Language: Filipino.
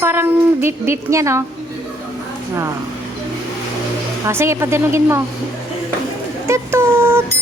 parang beep beep niya, no? Ah. Ah, sige, padalugin mo. Tutut!